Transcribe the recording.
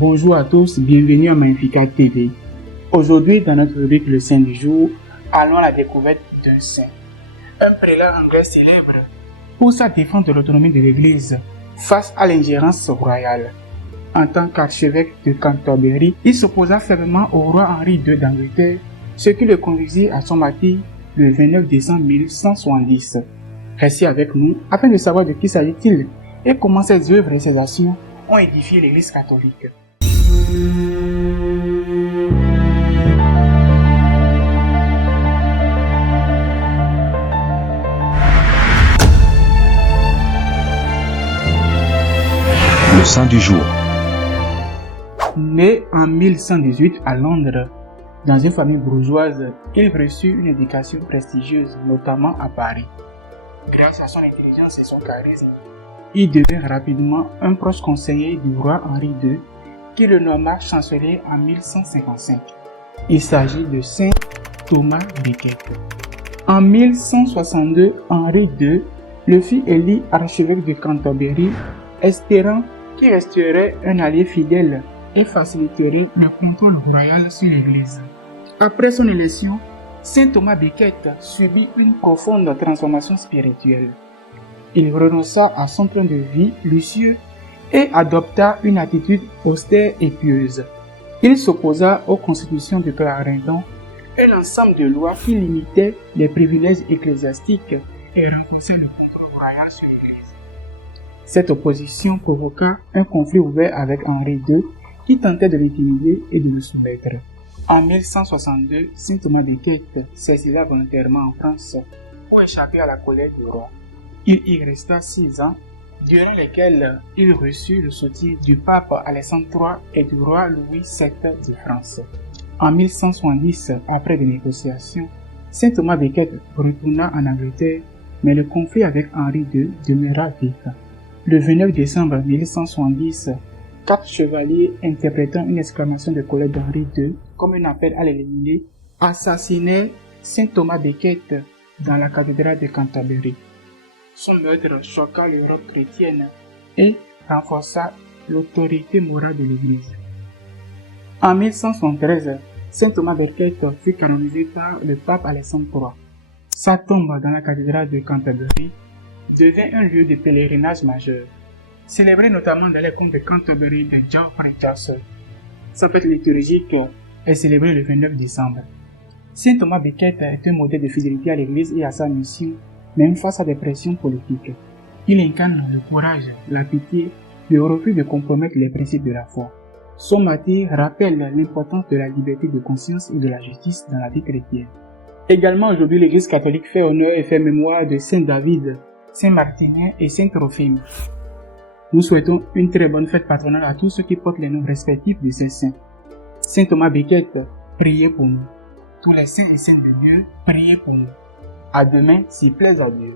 Bonjour à tous, bienvenue à Magnificat TV. Aujourd'hui, dans notre rubrique Le Saint du jour, allons à la découverte d'un saint. Un prélat anglais célèbre pour sa défense de l'autonomie de l'Église face à l'ingérence royale. En tant qu'archevêque de Canterbury, il s'opposa fermement au roi Henri II d'Angleterre, ce qui le conduisit à son martyre le 29 décembre 1170. Restez avec nous afin de savoir de qui s'agit-il et comment ses œuvres et ses actions ont édifié l'Église catholique. Le saint du jour. Né en 1118 à Londres, dans une famille bourgeoise, il reçut une éducation prestigieuse, notamment à Paris. Grâce à son intelligence et son charisme, il devint rapidement un proche conseiller du roi Henri II, qui le nomma chancelier en 1155. Il s'agit de Saint Thomas Becket. En 1162, Henri II le fit élire archevêque de Canterbury, espérant qu'il resterait un allié fidèle et faciliterait le contrôle royal sur l'Église. Après son élection, Saint Thomas Becket subit une profonde transformation spirituelle. Il renonça à son train de vie luxueux et adopta une attitude austère et pieuse. Il s'opposa aux constitutions de Clarendon et l'ensemble de lois qui limitaient les privilèges ecclésiastiques et renforçaient le contrôle royal sur l'Église. Cette opposition provoqua un conflit ouvert avec Henri II qui tentait de l'intimider et de le soumettre. En 1162, Saint Thomas Becket s'exila volontairement en France pour échapper à la colère du roi. Il y resta 6 ans, durant lesquels il reçut le soutien du pape Alexandre III et du roi Louis VII de France. En 1170, après des négociations, Saint Thomas Becket retourna en Angleterre, mais le conflit avec Henri II demeura vif. Le 29 décembre 1170, 4 chevaliers interprétant une exclamation de colère d'Henri II comme un appel à l'éliminer, assassinèrent Saint Thomas Becket dans la cathédrale de Canterbury. Son meurtre choqua l'Europe chrétienne et renforça l'autorité morale de l'Église. En 1173, Saint Thomas Becket fut canonisé par le pape Alexandre III. Sa tombe dans la cathédrale de Canterbury devint un lieu de pèlerinage majeur, célébré notamment dans les contes de Canterbury de Geoffrey Chaucer. Sa fête liturgique est célébrée le 29 décembre. Saint Thomas Becket est un modèle de fidélité à l'Église et à sa mission, même face à des pressions politiques. Il incarne le courage, la pitié, le refus de compromettre les principes de la foi. Son martyre rappelle l'importance de la liberté de conscience et de la justice dans la vie chrétienne. Également aujourd'hui, l'Église catholique fait honneur et fait mémoire de Saint David, Saint Martinien et Saint Trophime. Nous souhaitons une très bonne fête patronale à tous ceux qui portent les noms respectifs de ces saints. Saint Thomas Becket, priez pour nous. Tous les saints et saintes de Dieu, priez pour nous. À demain, s'il plaise à Dieu.